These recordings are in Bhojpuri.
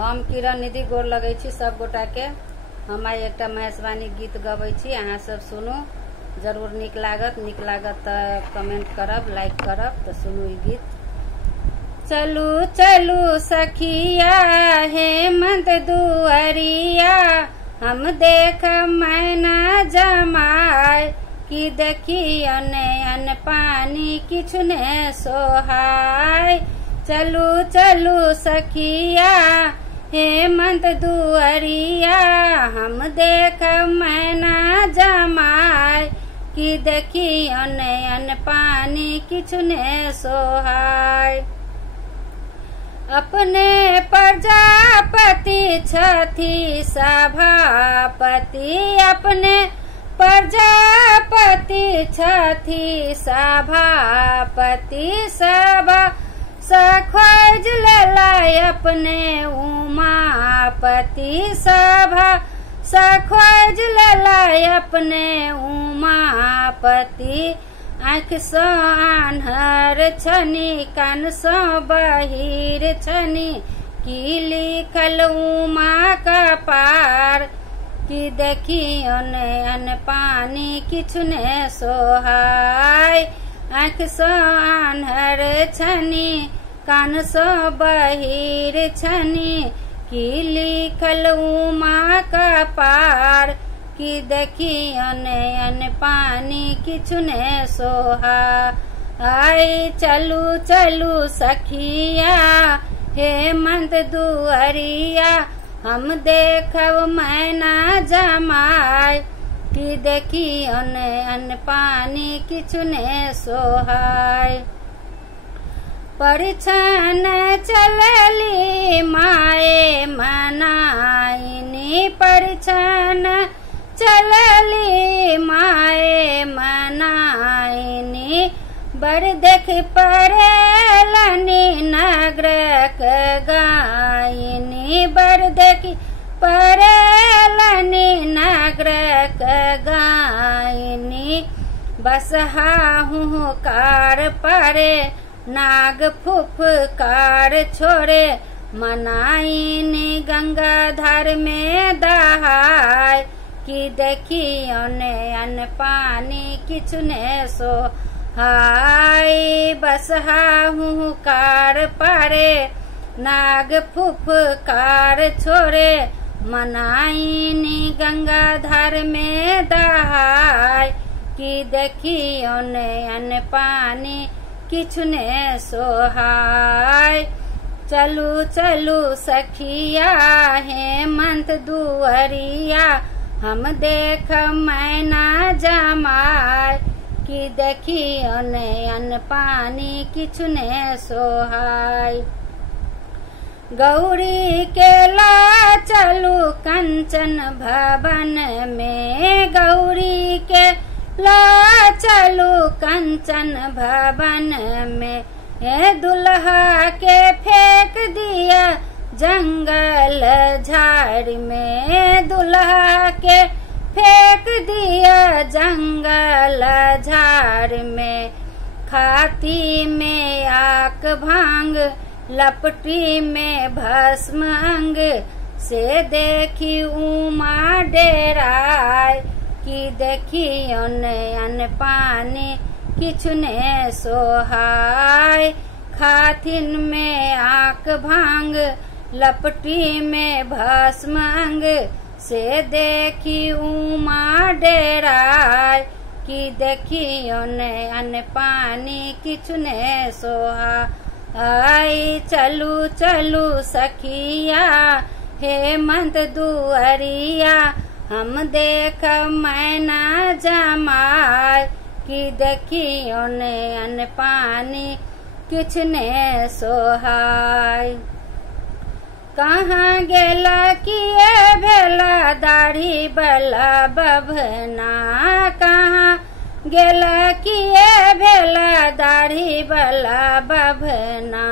हम किरण निधि गोर लगै छी सब गोटा के। हम आई एकटा महेशवाणी गीत गबै छी, अहाँ सब सुनू, जरूर नीक लागत त कमेंट करब, लाइक करब। तो सुनू ई गीत। चलू चलू सखिया हेमंत दुआरिया, हम देख मैना जमाय, कि देखी अन पानी किछु ने सोहाय। चलू चलू सखिया हेमंत दुआरिया, हम देख मैना जमाय, कि देखी अन पानी किछु ने सोहाय। अपने प्रजापति छथि सभापति, अपने प्रजापति छथि सभापति, सभा खोज लेला अपने उमापति, सभा खोज लेला अपने उमापति। आँख सँ आन्हर छनि कान सँ बहिर छनि, की लिखल उमा कपार, कि देखी अन पानी किछु ने सोहाय। आँख सँ आन्हर छनि कान सँ बहिर छनि, की लिखल उमा कपार, कि देखी अन पानी किछु ने सोहाय। चलू चलू सखिया हेमंत दुआरिया, हम देखब मैना जमाय, कि देखी अन पानी किछु ने सोहाय। परिछन चलली माए मनाइनी, परिछन चलली माए मनाइनी, बड़ देख परेलनी नगरक गायनी, बड़ देख परेलनी नगरक गायनी। बसहा हुंकार परे नाग फुफकार छोड़े, मनाइनी गंगाधर में दहाय, कि देखी अन पानी किछु ने सोहाय। बसहा हुंकार परे नाग फुफकार छोड़े, मनाइनी गंगाधर में दहाय, कि देखी अन पानी किछु ने सोहाय। चलू चलू सखिया हेमंत दुआरिया, हम देख मैना जमाय, कि देखी अन पानी किछु ने सोहाय। गौरी के ला चलू कंचन भवन में, गौरी के ला चलू कंचन भवन में, दुल्हा के फेंक दिया जंगल झाड़ में, दुल्हा के फेंक दिया जंगल झाड़ में। खाती में आक भांग लपटी में भस्म अंग, से देखी उमा डेराय, कि देखी अन पानी किछु ने सोहाय। खातिन में आक भांग लपटी में भस्म अंग, से देखी उमा डेराय, कि देखी अन पानी किछु ने सोहाय। चलू चलू सखिया हेमंत दुआरिया, हम देख मैना जमाय, कि देखी अन पानी किछु ने सोहाय। कहाँ गेला किए भेला दाढ़ी बला बभना, कहाँ गेला किए भेला दाढ़ी बला बभना,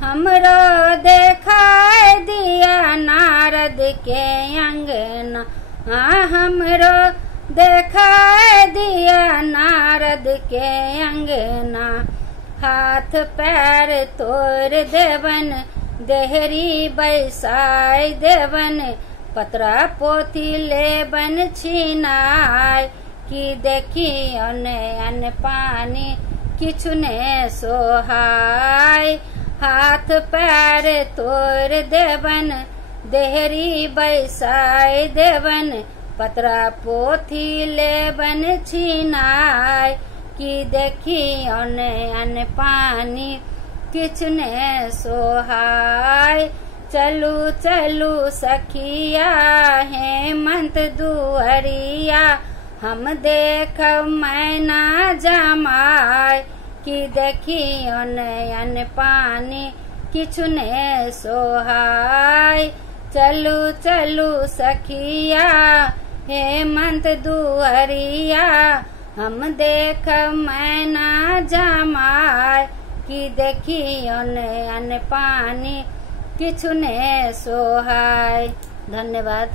हमरो देखाय दिया नारद के अंगना, हमरो देखाय दिया नारद के अंगना। हाथ पैर तोड़ देवन देहरी बैसाय देवन पत्रा पोथी लेबन छिनाय कि देखी अन पानी किछु ने सोहाय हाथ पैर तोड़ देवन देहरी बैसाय देवन पत्रा पोथी लेबन छिनाय कि देखी अन पानी किछु ने सोहाय चलू चलू सखिया हेमंत दुअरिया हम देख मैना जमाय कि देखी अन पानी किछु ने सोहाय चलू चलू सखिया हेमंत दुअरिया हम देख मैना जमाय कि देखी अन पानी किछु ने सोहाय। धन्यवाद।